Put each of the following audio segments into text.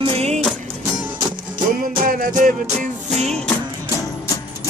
Me, woman that I never did see.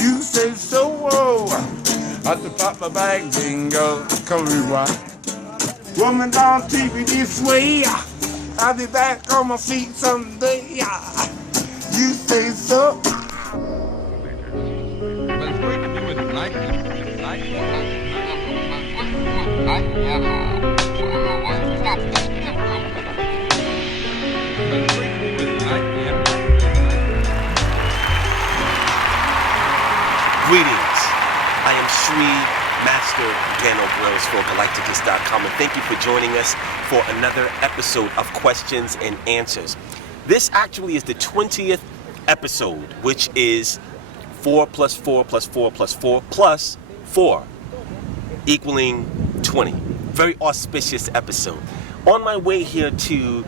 You say so, whoa. I have to pop my bag, bingo, come rewind. Woman, don't treat me this way. I'll be back on my feet someday. You say so. But it's great to be with enlightenment. Greetings. I am SRI Master Gano Grills for Galighticus.com, and thank you for joining us for another episode of Questions and Answers. This actually is the 20th episode, which is 4 plus 4 plus 4 plus 4 plus 4, equaling 20. Very auspicious episode. On my way here to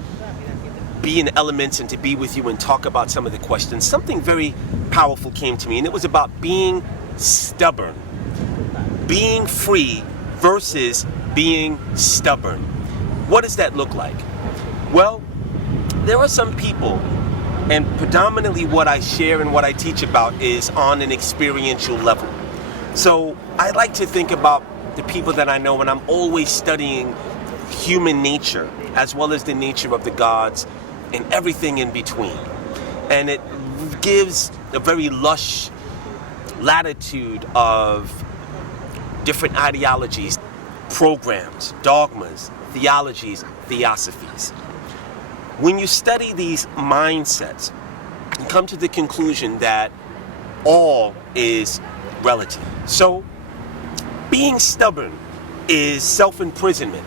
be in the elements and to be with you and talk about some of the questions, something very powerful came to me, and it was about being stubborn. Being free versus being stubborn. What does that look like? Well, there are some people, and predominantly what I share and what I teach about is on an experiential level. So I like to think about the people that I know, and I'm always studying human nature as well as the nature of the gods and everything in between. And it gives a very lush latitude of different ideologies, programs, dogmas, theologies, theosophies. When you study these mindsets, you come to the conclusion that all is relative. So, being stubborn is self-imprisonment.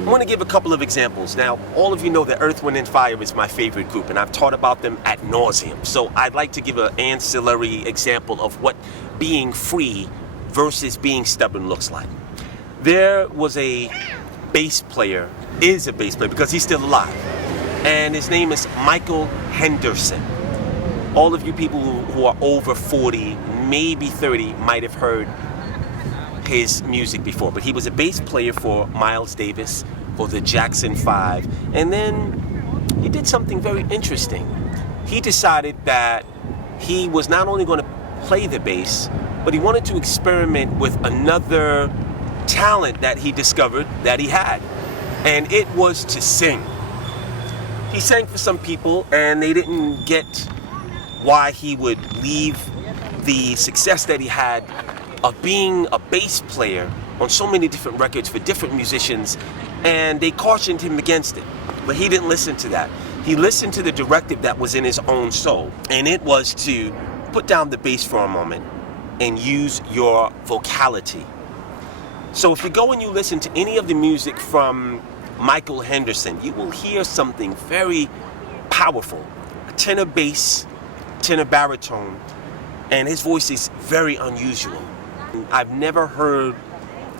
I want to give a couple of examples. Now, all of you know that Earth, Wind, and Fire is my favorite group, and I've taught about them ad nauseum. So I'd like to give an ancillary example of what being free versus being stubborn looks like. There was a bass player, because he's still alive, and his name is Michael Henderson. All of you people who are over 40, maybe 30, might have heard his music before, but he was a bass player for Miles Davis, for the Jackson 5, and then he did something very interesting. He decided that he was not only going to play the bass, but he wanted to experiment with another talent that he discovered that he had, and it was to sing. He sang for some people, and they didn't get why he would leave the success that he had of being a bass player on so many different records for different musicians, and they cautioned him against it. But he didn't listen to that. He listened to the directive that was in his own soul, and it was to put down the bass for a moment and use your vocality. So if you go and you listen to any of the music from Michael Henderson, you will hear something very powerful. A tenor bass, tenor baritone, and his voice is very unusual. I've never heard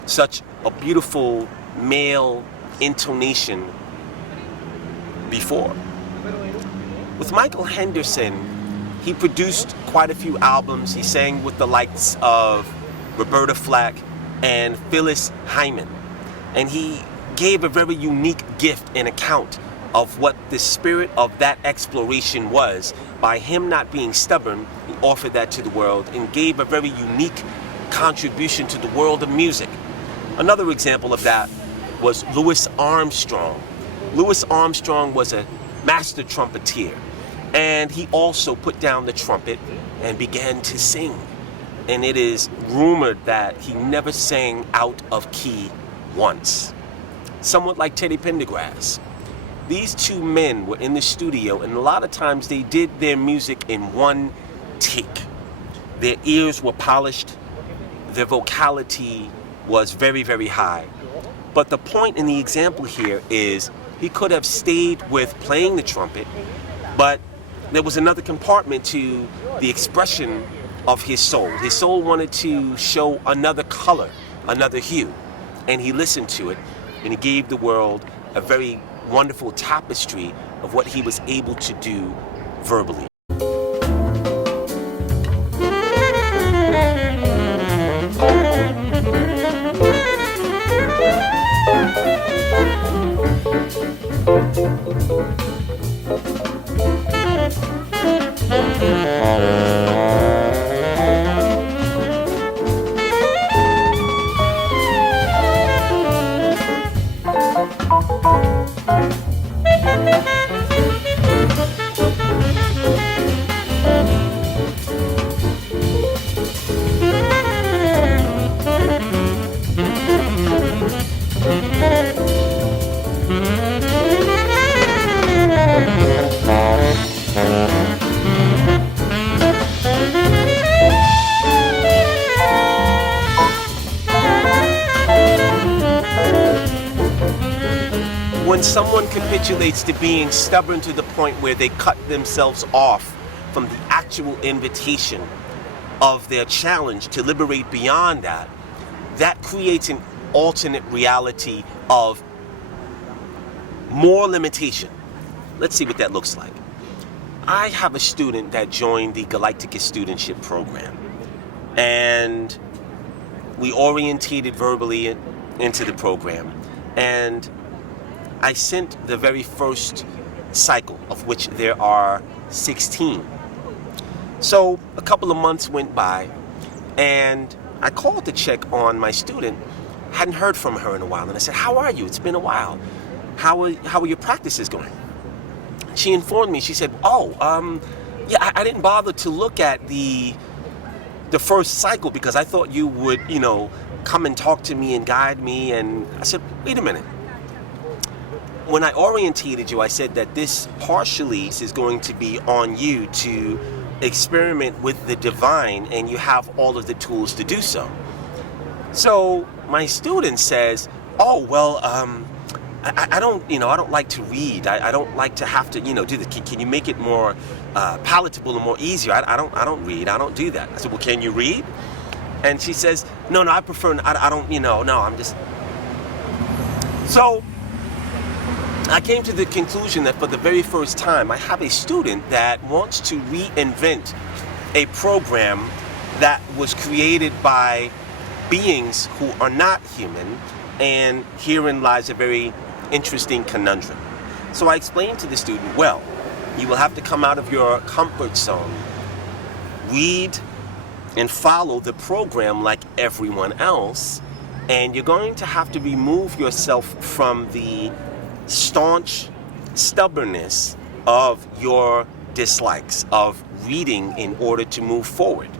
such a beautiful male intonation before. With Michael Henderson, he produced quite a few albums. He sang with the likes of Roberta Flack and Phyllis Hyman. And he gave a very unique gift and account of what the spirit of that exploration was. By him not being stubborn, he offered that to the world and gave a very unique contribution to the world of music. Another example of that was Louis Armstrong. Louis Armstrong was a master trumpeter, and he also put down the trumpet and began to sing. And it is rumored that he never sang out of key once. Somewhat like Teddy Pendergrass. These two men were in the studio, and a lot of times they did their music in one take. Their ears were polished, their vocality was very, very high. But the point in the example here is he could have stayed with playing the trumpet, but there was another compartment to the expression of his soul. His soul wanted to show another color, another hue, and he listened to it, and he gave the world a very wonderful tapestry of what he was able to do verbally. capitulates to being stubborn to the point where they cut themselves off from the actual invitation of their challenge to liberate beyond that, that creates an alternate reality of more limitation. Let's see what that looks like. I have a student that joined the Galighticus studentship program, and we orientated verbally into the program, and I sent the very first cycle, of which there are 16. So a couple of months went by, and I called to check on my student. Hadn't heard from her in a while, and I said, "How are you? It's been a while. How are your practices going?" She informed me. She said, yeah, I didn't bother to look at the first cycle because I thought you would, come and talk to me and guide me." And I said, "Wait a minute. When I orientated you, I said that this partially is going to be on you to experiment with the divine, and you have all of the tools to do so." So my student says, "Oh, well, I don't like to read. I don't like to have to, do this. Can you make it more palatable and more easier? I don't read. I don't do that." I said, "Well, can you read?" And she says, No, I prefer, I don't, no, I'm just." So I came to the conclusion that for the very first time, I have a student that wants to reinvent a program that was created by beings who are not human, and herein lies a very interesting conundrum. So I explained to the student, well, you will have to come out of your comfort zone, read and follow the program like everyone else, and you're going to have to remove yourself from the staunch stubbornness of your dislikes of reading in order to move forward.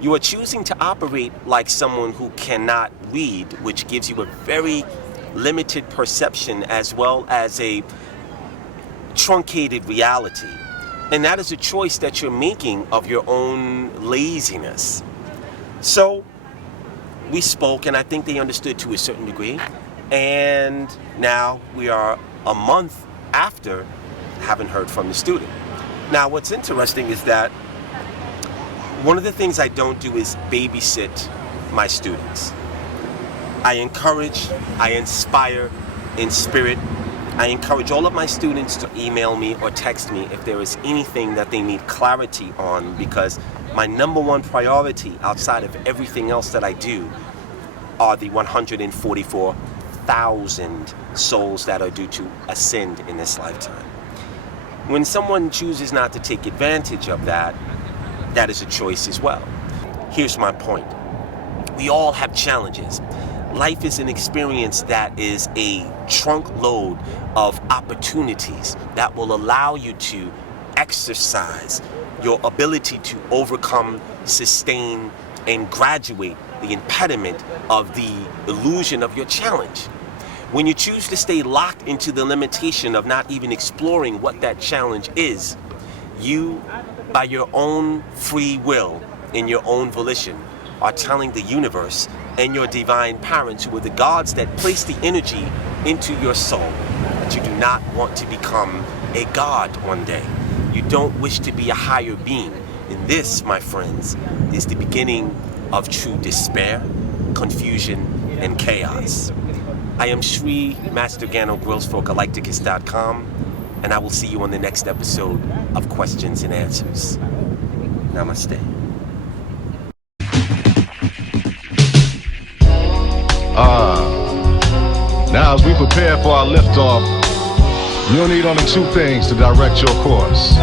You are choosing to operate like someone who cannot read, which gives you a very limited perception as well as a truncated reality. And that is a choice that you're making of your own laziness. So we spoke, and I think they understood to a certain degree. And now we are a month after having heard from the student. Now, what's interesting is that one of the things I don't do is babysit my students. I encourage, I inspire in spirit. I encourage all of my students to email me or text me if there is anything that they need clarity on, because my number one priority outside of everything else that I do are the 144,000 souls that are due to ascend in this lifetime. When someone chooses not to take advantage of that, that is a choice as well. Here's my point. We all have challenges. Life is an experience that is a trunk load of opportunities that will allow you to exercise your ability to overcome, sustain, and graduate the impediment of the illusion of your challenge. When you choose to stay locked into the limitation of not even exploring what that challenge is, you, by your own free will, in your own volition, are telling the universe and your divine parents, who are the gods that place the energy into your soul, that you do not want to become a god one day. You don't wish to be a higher being. And this, my friends, is the beginning of true despair, confusion, and chaos. I am SRI Master Gano Grills for Galighticus.com, and I will see you on the next episode of Questions and Answers. Namaste. Now as we prepare for our liftoff, you'll need only two things to direct your course: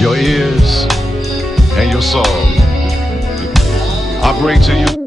your ears and your soul. I bring to you